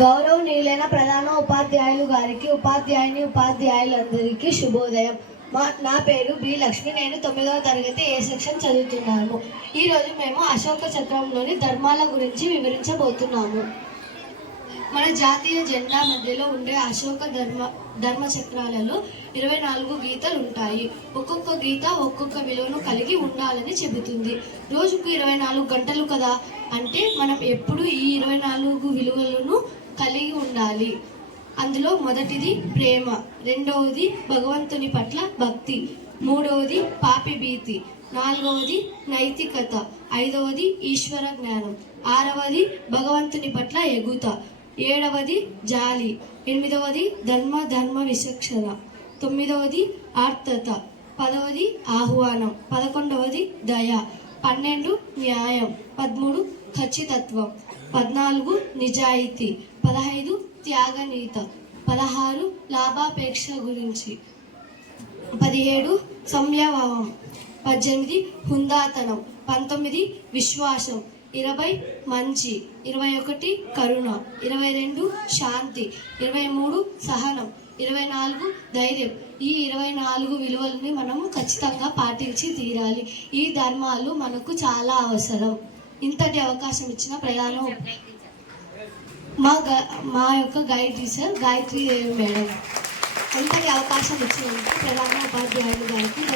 గౌరవనీయులైన ప్రధాన ఉపాధ్యాయులు గారికి ఉపాధ్యాయుని ఉపాధ్యాయులందరికీ శుభోదయం. మా నా పేరు బి లక్ష్మి. నేను తొమ్మిదవ తరగతి ఏ సెక్షన్ చదువుతున్నాను. ఈరోజు మేము అశోక చక్రంలోని ధర్మాల గురించి వివరించబోతున్నాము. మన జాతీయ జెండా మధ్యలో ఉండే అశోక ధర్మ ధర్మ చక్రాలలో ఇరవై నాలుగు గీతలు ఉంటాయి. ఒక్కొక్క గీత ఒక్కొక్క విలువను కలిగి ఉండాలని చెబుతుంది. రోజుకు ఇరవై నాలుగు గంటలు కదా? అంటే మనం ఎప్పుడు ఈ ఇరవై నాలుగు విలువలను కలిగి ఉండాలి. అందులో మొదటిది ప్రేమ రెండవది భగవంతుని పట్ల భక్తి మూడవది పాపి భీతి నాలుగవది నైతికత ఐదవది ఈశ్వర జ్ఞానం ఆరవది భగవంతుని పట్ల ఎగుత ఏడవది జాలి ఎనిమిదవది ధర్మ ధర్మ విచక్షణ తొమ్మిదవది ఆర్తత పదవది ఆహ్వానం పదకొండవది దయ పన్నెండు న్యాయం పదమూడు ఖచ్చితత్వం పద్నాలుగు నిజాయితీ పదహైదు త్యాగనీత పదహారు లాభాపేక్ష గురించి పదిహేడు సంయమనం పద్దెనిమిది హుందాతనం పంతొమ్మిది విశ్వాసం ఇరవై మంచి ఇరవై ఒకటి కరుణ ఇరవై రెండు శాంతి ఇరవై మూడు సహనం ఇరవై నాలుగు ధైర్యం. ఈ ఇరవై నాలుగు విలువల్ని మనము ఖచ్చితంగా పాటించి తీరాలి. ఈ ధర్మాలు మనకు చాలా అవసరం. ఇంతటి అవకాశం ఇచ్చిన ప్రయాణం మా గ- మా యొక్క guide teacher Gayatri Devi madam. ఇంతటి అవకాశం ఇచ్చినందుకు ప్రధాన ఉపాధ్యాయులు గారికి